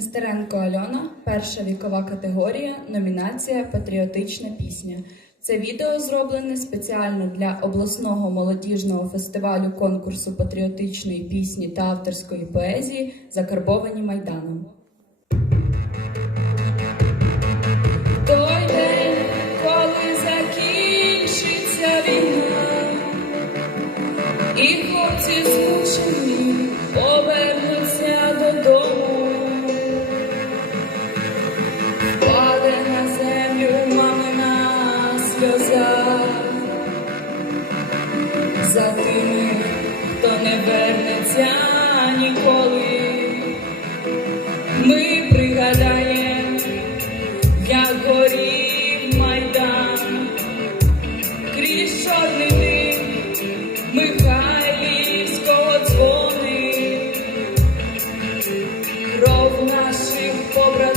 Нестеренко Альона, перша вікова категорія, номінація Патріотична пісня. Це відео зроблене спеціально для обласного молодіжного фестивалю конкурсу патріотичної пісні та авторської поезії, закарбовані майданом. чорний Михайлівського дзвони, кров наших побратимів.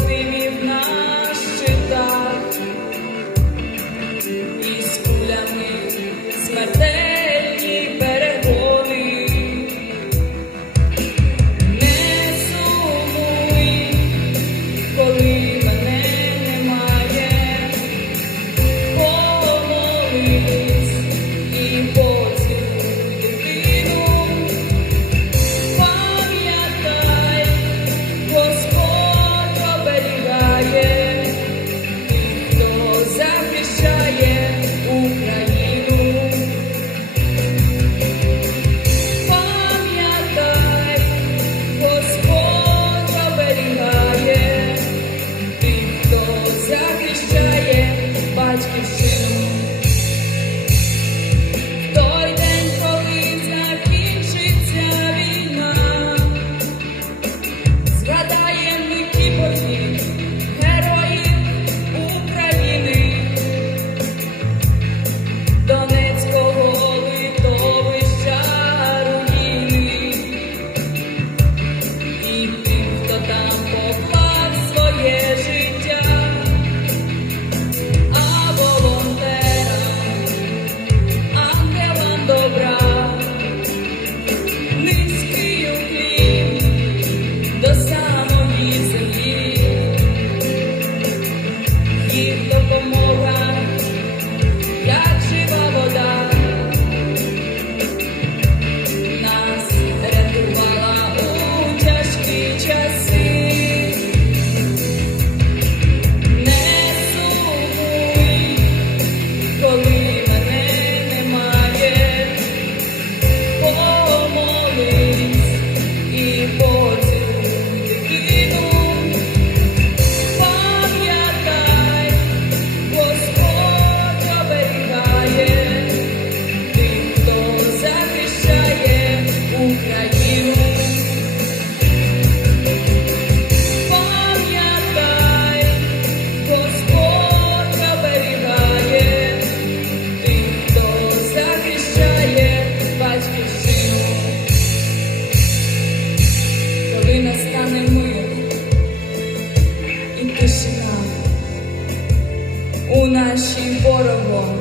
ворогом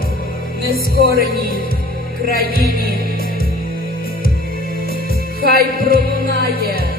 нескореній країні. Хай пролунає.